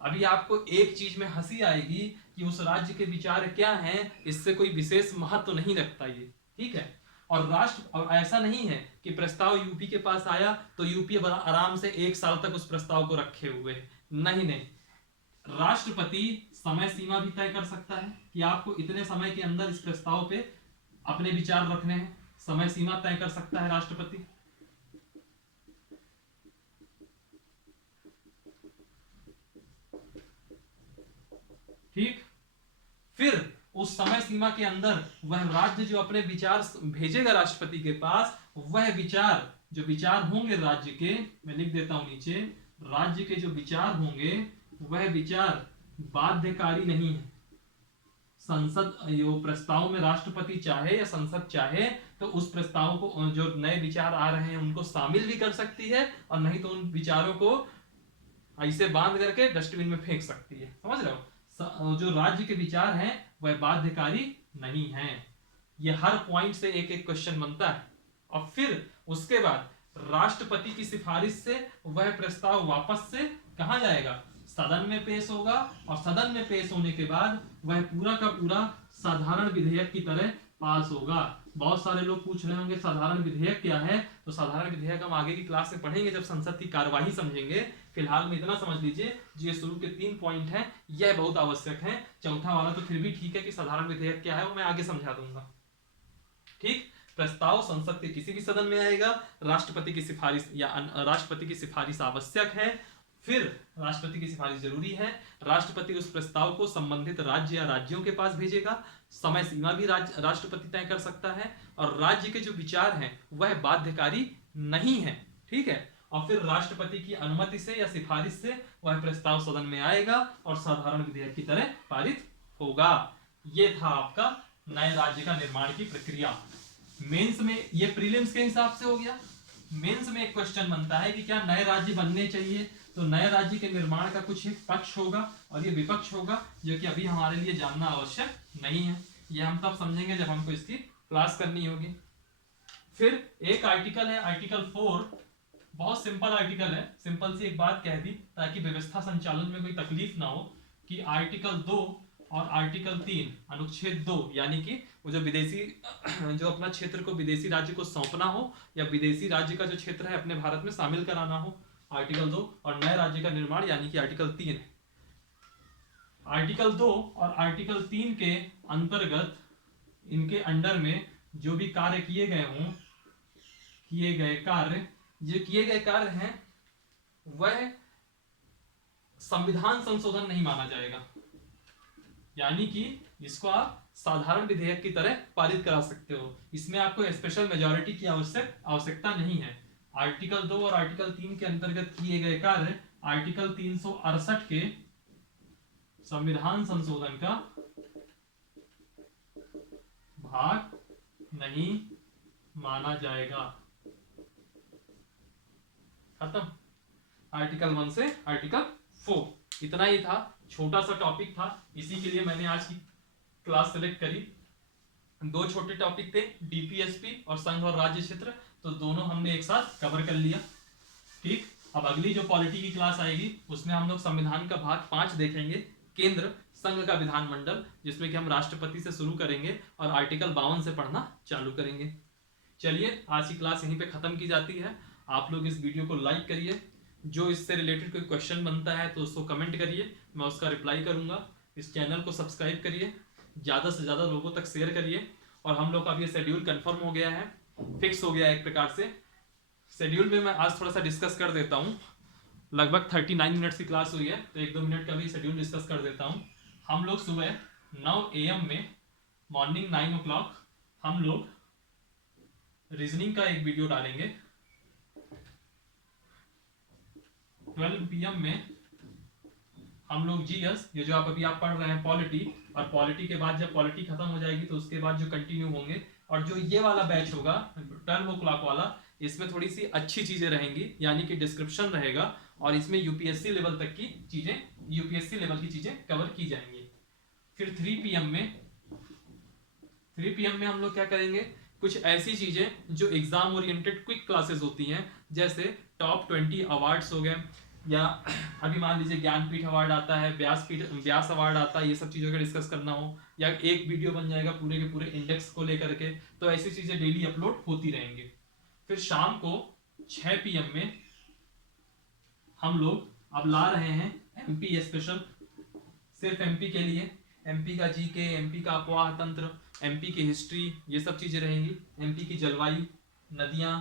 अभी आपको एक चीज में हंसी आएगी कि उस राज्य के विचार क्या हैं, इससे कोई विशेष महत्व तो नहीं रखता ये, ठीक है। और ऐसा नहीं है कि प्रस्ताव यूपी के पास आया तो यूपी बड़ा आराम से 1 साल तक उस प्रस्ताव को रखे हुए, नहीं। राष्ट्रपति समय सीमा भी तय कर सकता है कि आपको इतने समय के अंदर इस प्रस्ताव पे अपने विचार रखने हैं, समय सीमा तय कर सकता है राष्ट्रपति। ठीक, फिर उस समय सीमा के अंदर वह राज्य जो अपने विचार भेजेगा राष्ट्रपति के पास, वह विचार जो विचार होंगे राज्य के, मैं लिख देता हूं नीचे, राज्य के जो विचार होंगे वह विचार बाध्यकारी नहीं है। संसद यो प्रस्ताव में राष्ट्रपति चाहे या संसद चाहे तो उस प्रस्ताव को, जो नए विचार आ रहे हैं उनको शामिल भी कर सकती है, और नहीं तो उन विचारों को ऐसे बांध करके डस्टबिन में फेंक सकती है। समझ रहे हो? जो राज्य के विचार हैं वह बाध्यकारी नहीं है। ये हर पॉइंट से एक एक क्वेश्चन बनता है। और फिर उसके बाद राष्ट्रपति की सिफारिश से वह प्रस्ताव वापस से कहां जाएगा? सदन में पेश होगा, और सदन में पेश होने के बाद वह पूरा का पूरा साधारण विधेयक की तरह पास होगा। बहुत सारे लोग पूछ रहे होंगे साधारण विधेयक क्या है, तो साधारण विधेयक हम आगे की क्लास में पढ़ेंगे जब संसद की कार्यवाही समझेंगे। फिलहाल में इतना समझ लीजिए, जो ये शुरू के 3 पॉइंट हैं यह बहुत आवश्यक है। चौथा वाला तो फिर भी ठीक है कि साधारण विधेयक क्या है वो मैं आगे समझा दूंगा। ठीक, प्रस्ताव संसद के किसी भी सदन में आएगा, राष्ट्रपति की सिफारिश या राष्ट्रपति की सिफारिश आवश्यक है, फिर राष्ट्रपति की सिफारिश जरूरी है। राष्ट्रपति उस प्रस्ताव को संबंधित राज्य या राज्यों के पास भेजेगा, समय सीमा भी राष्ट्रपति तय कर सकता है, और राज्य के जो विचार हैं वह बाध्यकारी नहीं है। ठीक है, और फिर राष्ट्रपति की अनुमति से या सिफारिश से वह प्रस्ताव सदन में आएगा और साधारण विधेयक की तरह पारित होगा। यह था आपका नए राज्य का निर्माण की प्रक्रिया। मेंस में, ये प्रीलिम्स के हिसाब से हो गया। मेंस में एक क्वेश्चन बनता है कि क्या नए राज्य बनने चाहिए, तो नए राज्य के निर्माण का कुछ एक पक्ष होगा और ये विपक्ष होगा, जो कि अभी हमारे लिए जानना आवश्यक नहीं है। ये हम तब समझेंगे जब हमको इसकी क्लास करनी होगी। फिर एक आर्टिकल है, आर्टिकल 4, बहुत सिंपल आर्टिकल है। सिंपल सी एक बात कह दी ताकि व्यवस्था संचालन में कोई तकलीफ ना हो, कि आर्टिकल 2 और आर्टिकल 3 अनुच्छेद 2, यानी कि वो जो विदेशी जो अपना क्षेत्र को विदेशी राज्य को सौंपना हो या विदेशी राज्य का जो क्षेत्र है अपने भारत में शामिल कराना हो, आर्टिकल 2, और नए राज्य का निर्माण यानी कि आर्टिकल 3। आर्टिकल 2 और आर्टिकल 3 के अंतर्गत इनके अंडर में जो भी कार्य किए गए हों, जो किए गए कार्य हैं वह संविधान संशोधन नहीं माना जाएगा, यानी कि इसको आप साधारण विधेयक की तरह पारित करा सकते हो। इसमें आपको स्पेशल मेजॉरिटी की आवश्यकता नहीं है। आर्टिकल 2 और आर्टिकल 3 के अंतर्गत किए गए कार्य आर्टिकल 368 के संविधान संशोधन का भाग नहीं माना जाएगा। खत्म। आर्टिकल 1 से आर्टिकल 4, इतना ही था, छोटा सा टॉपिक था, इसी के लिए मैंने आज की क्लास सेलेक्ट करी। 2 छोटे टॉपिक थे, डीपीएसपी और संघ और राज्य क्षेत्र, तो दोनों हमने एक साथ कवर कर लिया। ठीक, अब अगली जो पॉलिटी की क्लास आएगी उसमें हम लोग संविधान का भाग 5 देखेंगे, केंद्र संघ का विधानमंडल, जिसमें कि हम राष्ट्रपति से शुरू करेंगे और आर्टिकल 52 से पढ़ना चालू करेंगे। चलिए, आज की क्लास यहीं पे खत्म की जाती है। आप लोग इस वीडियो को लाइक करिए, जो इससे रिलेटेड कोई क्वेश्चन बनता है तो उसको कमेंट करिए, मैं उसका रिप्लाई करूंगा। इस चैनल को सब्सक्राइब करिए, ज़्यादा से ज़्यादा लोगों तक शेयर करिए। और हम लोग का ये शेड्यूल कंफर्म हो गया है, फिक्स हो गया है एक प्रकार से। शेड्यूल में मैं आज थोड़ा सा डिस्कस कर देता हूँ। लगभग 39 मिनट्स की क्लास हुई है, तो 1-2 मिनट का भी शेड्यूल डिस्कस कर देता हूँ। हम लोग सुबह 9 AM में, मॉर्निंग 9 o'clock हम लोग रीजनिंग का एक वीडियो डालेंगे। 12 PM में हम लोग जीएस, ये जो आप अभी आप पढ़ रहे हैं पॉलिटी, और पॉलिटी के बाद जब पॉलिटी खत्म हो जाएगी तो उसके बाद जो कंटिन्यू होंगे, और जो ये वाला बैच होगा 12 o'clock वाला, इसमें थोड़ी सी अच्छी चीजें रहेंगी, यानी कि डिस्क्रिप्शन रहेगा, और इसमें यूपीएससी लेवल तक की चीजें, यूपीएससी लेवल की चीजें कवर की जाएंगी। फिर 3 PM में, 3 PM में हम लोग क्या करेंगे, कुछ ऐसी चीजें जो एग्जाम ओरिएंटेड क्विक क्लासेस होती हैं, जैसे टॉप 20 अवार्ड्स हो गए, या अभी मान लीजिए ज्ञानपीठ अवार्ड आता है, व्यास अवार्ड आता है, ये सब चीज़ों का डिस्कस करना हो, या एक वीडियो बन जाएगा पूरे के पूरे इंडेक्स को लेकर के, तो ऐसी चीज़ें डेली अपलोड होती रहेंगी। फिर शाम को 6 PM में हम लोग अब ला रहे हैं एमपी स्पेशल, सिर्फ एमपी के लिए, एमपी का जीके, एमपी का अफवाह तंत्र, एमपी की हिस्ट्री, ये सब चीज़ें रहेंगी। एमपी की जलवायु, नदियाँ,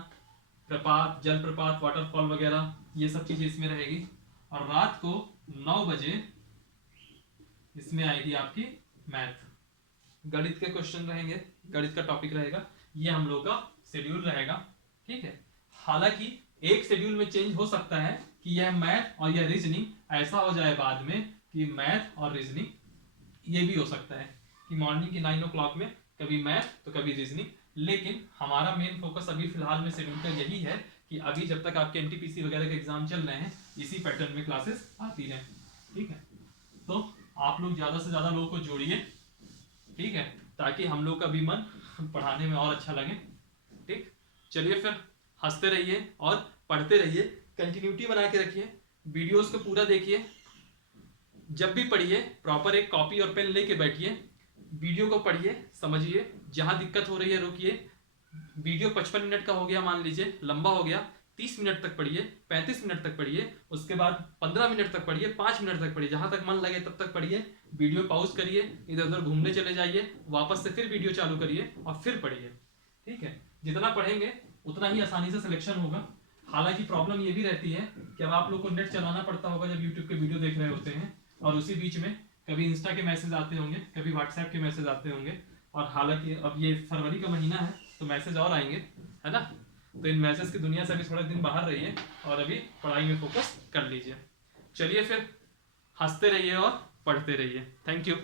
प्रपात, जलप्रपात, वाटरफॉल वगैरह, ये सब चीज़ें इसमें रहेगी। और रात को 9 बजे इसमें आएगी आपकी मैथ, गणित के क्वेश्चन रहेंगे, गणित का टॉपिक रहेगा, ये हम लोग का शेड्यूल रहेगा। ठीक है, हालांकि एक शेड्यूल में चेंज हो सकता है कि यह मैथ और यह रीजनिंग ऐसा हो जाए बाद में कि मैथ और रीजनिंग ये भी हो सकता है कि मॉर्निंग की 9 o'clock में कभी मैथ तो कभी रीजनिंग, लेकिन हमारा मेन फोकस अभी फिलहाल में शेड्यूल का यही है कि अभी जब तक आपके एनटीपीसी वगैरह के एग्जाम चल रहे हैं, इसी पैटर्न में क्लासेस आती रहें। ठीक है, तो आप लोग ज़्यादा से ज़्यादा लोगों को जोड़िए, ठीक है, ताकि हम लोग का भी मन पढ़ाने में और अच्छा लगे। ठीक, चलिए फिर हंसते रहिए और पढ़ते रहिए, कंटिन्यूटी बना के रखिए, वीडियोस को पूरा देखिए, जब भी पढ़िए प्रॉपर एक कॉपी और पेन लेके बैठिए, वीडियो को पढ़िए, समझिए, जहां दिक्कत हो रही है रोकिए। वीडियो 55 मिनट का हो गया, मान लीजिए लंबा हो गया, 30 मिनट तक पढ़िए, 35 मिनट तक पढ़िए, उसके बाद 15 मिनट तक पढ़िए, 5 मिनट तक पढ़िए, जहां तक मन लगे तब तक पढ़िए। वीडियो पॉज करिए, इधर उधर घूमने चले जाइए, वापस से फिर वीडियो चालू करिए और फिर पढ़िए। ठीक है, जितना पढ़ेंगे उतना ही आसानी से सिलेक्शन होगा। हालांकि प्रॉब्लम ये भी रहती है कि अब आप लोग को नेट चलाना पड़ता होगा जब यूट्यूब के वीडियो देख रहे होते हैं, और उसी बीच में कभी इंस्टा के मैसेज आते होंगे, कभी व्हाट्सएप के मैसेज आते होंगे, और हालांकि अब ये फरवरी का महीना है तो मैसेज और आएंगे, है ना, तो इन मैसेज की दुनिया से भी थोड़े दिन बाहर रहिए और अभी पढ़ाई में फोकस कर लीजिए। चलिए फिर हंसते रहिए और पढ़ते रहिए। Thank you.